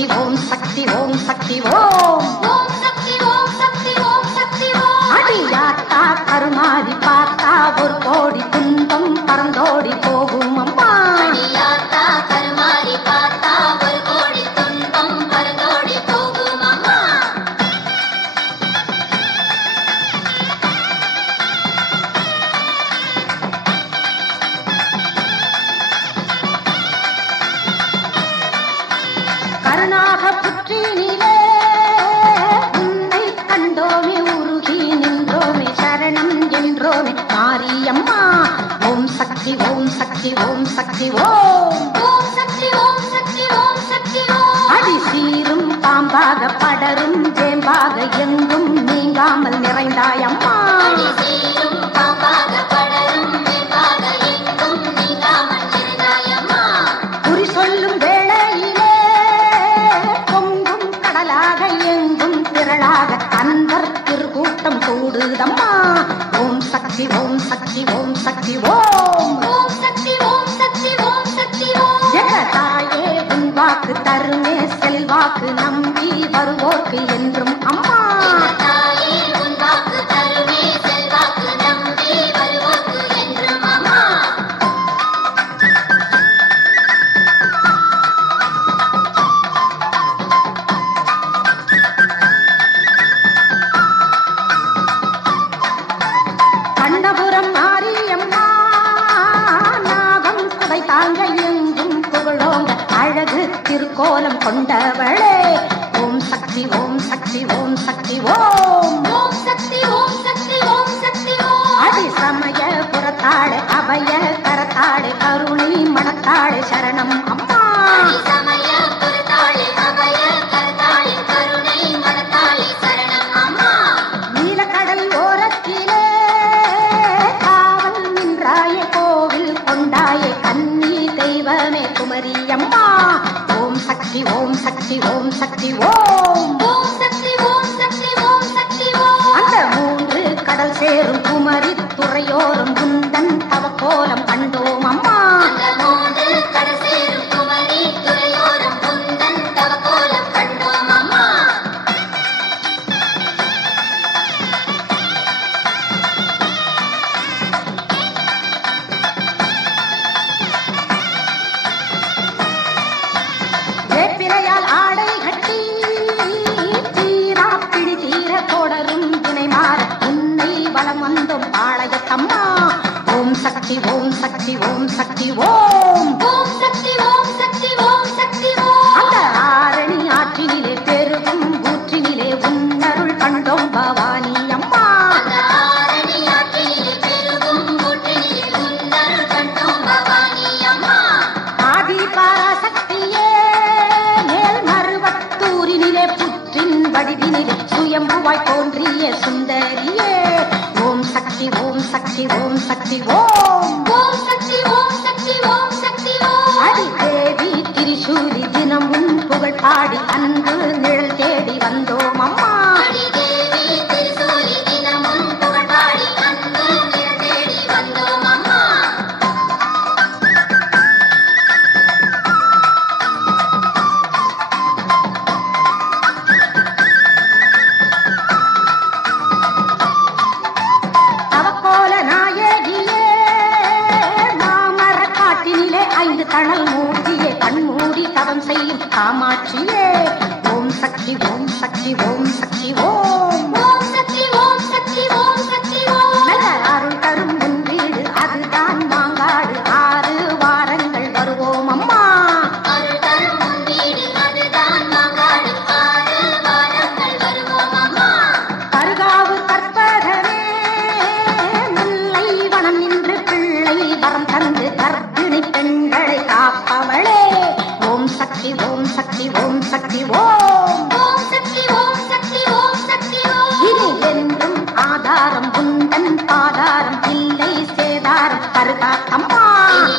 சக்தி ஓம் சக்தி ஓம் சக்தி ஓம் ஓம் சக்தி ஓம் சக்தி ஓம் சக்தி ஓம். அடியாத்தா கருமாதி பார்த்தா ஒரு கோடி துன்பம் பறந்தோடி போகும் அம்மா. அடியாத்தா கருமாரி பார்த்தா ஒரு கோடி துன்பம் பறந்தோடி போகும் அம்மா. கருணாக புற்றினிலே உன்னை கண்டோமே உருகி நின்றோமே சரணம் என்றோமே மாரியம்மா. ஓம் சக்தி ஓம் சக்தி ஓம் சக்தி ஓம். ஓம் சக்தி ஓம் சக்தி ஓம் சக்தி ஓம். அடி சீரும் பாம்பாக படரும் வேம்பாக எங்கும் நீங்காமல் நிறைந்தாயம்மா. அடி சீரும் பாம்பாக படரும் வேம்பாக எங்கும் நீங்காமல் நிறைந்தாயம்மா. குறி சொல்லும் வேளையிலே பொங்கும் கடலாக எங்கும் திரளாக அன்பர் திருக்கூட்டம் கூடுதம்மா. ஓம் சக்தி ஓம் சக்தி ஓம் சக்தி ஓம். ஓம் சக்தி ஓம் சக்தி ஓம் சக்தி ஓம். ஜெகதாயே உன் வாக்கு தருமே செல்வாக்கு நம்பி வருவோர்க்கு என்றும் அம்மா. தாயே உன் வாக்கு தருமே செல்வாக்கு நம்பி வருவோர்க்கு என்றும் அம்மா. கண்டபுரம் மாரியம்மா நாகம் குடை தாங்க எங்கும் புகழோங்க அழகு திருக்கோலம் கொண்டவளே. ஓம் சக்தி ஓம் சக்தி ஓம் சக்தி ஓம். ஓம் சக்தி ஓம் சக்தி ஓம் சக்தி ஓம். அடி சமய புறத்தாடு அபய கரத்தாடு கருணை மனத்தாடு சரணம் அம்மா. சமய பொறுத்தாளே அபய கரத்தாளே கருணை மனத்தாளே சரணம் அம்மா. நீலக்கடல் ஓரத்திலே காவல் நின்றாயே கோவில் கொண்டாயே கன்னி தெய்வமே குமரியம்மா. ஓம் சக்தி ஓம் சக்தி ஓம் சக்தி ஓம். ஓம் சக்தி ஓம் சக்தி ஓம் சக்தி ஓம். அந்த மூன்று கடல் சேரும் குமரி துறையோரும் குந்தன் தவக்கோலம் கண்டோம் அம்மா. அந்த மூன்று கடசேரும் குமரி துறையோரம் குந்தன் தவக்கோலம் கண்டோம் அம்மா. வேப்பிலையால் ஆடை கட்டி தீரா பிடி தீர தொடரும் துணை மாற உன்னை வலம் வந்தோம் பாளையத்தம்மா. ஓம் சக்தி ஓம் சக்தி ஓம் சக்தி ஓம். ஓம் சக்தி ஓம் சக்தி ஓம் சக்தி ஓம். அந்த ஆரணி ஆற்றினிலே பெருகும் ஊற்றினிலே உன்னருள் கண்டோம் பவானி அம்மா. அந்த ஆரணி ஆற்றினிலே பெருகும் ஊற்றினிலே உன்னருள் கண்டோம் பவானி அம்மா. ஆதி பராசக்தியே மேல் மருவத்தூரினிலே புற்றின் வடிவினிலே சுயம்புவாய் தோன்றிய சுந்தரியே. ஓம் சக்தி ஓம் சக்தி ஓம் சக்தி ஓம். ஓம் சக்தி ஓம் சக்தி ஓம் சக்தி ஓம். அடி தேவி திரிசூலி தினமும் புகழ் பாடி அன்பு நிழல் தேடி வந்தோம் அம்மா. அடி தேவி திருசூலி தினமும் புகழ் பாடி அன்பு நிழல் தேடி வந்தோம் அம்மா. தவக்கோல நாயகியே மாமரக் காட்டினிலே 5 தணல் மூர்த்தியே கண்மூடி தவம் செய்யும் காமாட்சியே. ஓம் சக்தி ஓம் சக்தி ஓம் சக்தி ஓம். ஓம் சக்தி ஓம் சக்தி ஓம் சக்தி ஓம். நல்ல அருள் தரும் உன் வீடு அதுதான் மாங்காடு 6 வாரங்கள் வருவோம் அம்மா. அருள் தரும் உன் வீடு அதுதான் மாங்காடு 6 வாரங்கள் வருவோம் அம்மா. கருகாவு கற்பகமே முல்லை வனம் நின்று பிள்ளை வரம் தந்து கர்ப்பிணி பெண்களை காப்பவளே. ஓம் சக்தி ஓம் சக்தி ஓம் சக்தி ஓம். ஓம் சக்தி ஓம் சக்தி ஓம் சக்தி ஓம். இனி என்றும் ஆதாரம் குந்தன் பாதாரம் இல்லை சேதாரம் கருகா அம்மா. இனி